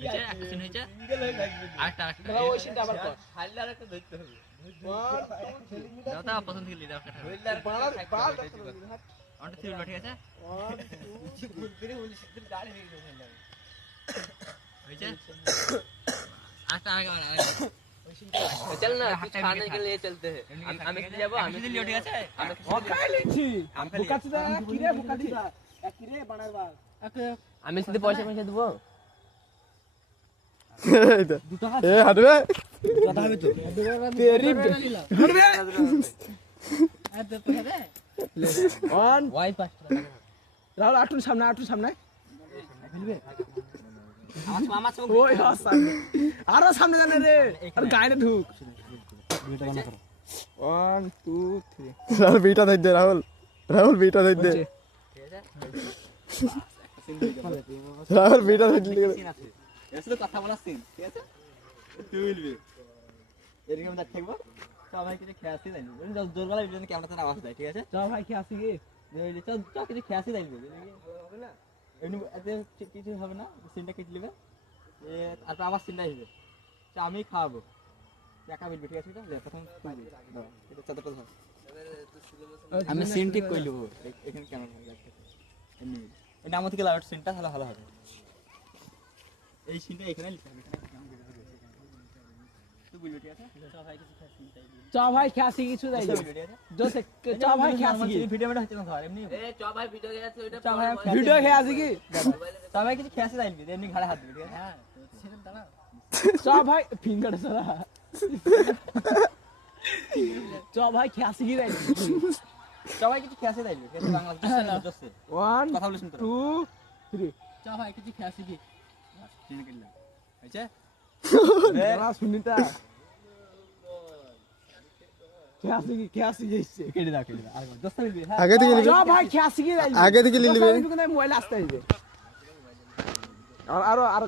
হয়েছে অ্যাকশন হয়েছে আরেকটা দাদা ওই সিনটা আবার কর খাইলে আর একটা ধরতে হবে দাদা প্রথম থেকে লিডার কাটা হইলে আর বাড়ার বাড় অন টু 3 ঠিক আছে উঁচু ভুল করে উনি সিদ্ধের গাড়ি হয়ে গেছে হয়েছে আরেকটা আরেকটা चल ना कुछ खाने के लिए चलते हैं আমি কি যাব আমি লিও ঠিক আছে ও খাই লিছি বুকাচিদা কি রে বুকাচিদা কি রে বানার বার আমি শুধু পয়সা পয়সা দেব এ হাঁটবে কথা হবে তো তেরি হাঁটবে অন ওয়াই পাস রাহুল আটুর সামনে ফেলবে আমার ওই সামনে আরো সামনে জানে রে আর গায়ে ঢুক 1 2 3 রাহুল বিটা দেখ দে রাহুল বিটা দেখ দে রাহুল বিটা দেখ দে এসে কথা বলার সিন ঠিক আছে তুই বলবি এরকম দাঁত থাকবো সবাই কিছু খেয়াসি যাইবো জোর গলা ভিডিও ক্যামেরাতে আওয়াজ দেয় ঠিক আছে চল ভাই কি আসি কি বুঝলি চল চল কিছু খেয়াসি যাইবো হবে না এমনি এতে কিছু হবে না সিনটা কেটে নেবে আর আবার সিনটা আসবে আমি খাওয়াবো একা বলবি ঠিক আছে এটা প্রথম এটা চাদর কথা আমি সিন ঠিক কই লব এখানে ক্যামেরা লাগবে এমনি এটা আমার থেকে লাউড সিনটা ভালো ভালো হবে এই সিনটা এখানে লিখতে হবে তুই বলবি ঠিক আছে সবাই কিছু খাসি চ ভাই খেয়াসি কিছু যাই জোসে চ ভাই খেয়াসি ভিডিওটা হচ্ছে না স্যার এমনি এ চ ভাই ভিডিও গেছে ওইটা চ ভাই ভিডিও খেয়াসি কি সবাই কিছু খেয়াসি যাইবি এমনি ঘাড়ে হাত দিবি ঠিক আছে হ্যাঁ সেখানে দাঁড়া চ ভাই ফিঙ্গার সারা চ ভাই খেয়াসি কি যাই সবাই কিছু খেয়াসি যাইবি ঠিক আছে বাংলা জোসে 1 কথা বলে শুনতে 2 3 চ ভাই কিছু খেয়াছি কি সিন কেটলাম হইছে না শুনিতা খেয়াসি যাইছে কেটে দাও আর দোস্ত বলবি হ্যাঁ আগে থেকে চ ভাই খেয়াসি কি যাই আগে থেকে লিলিবে মোবাইল আসতে হইবে আর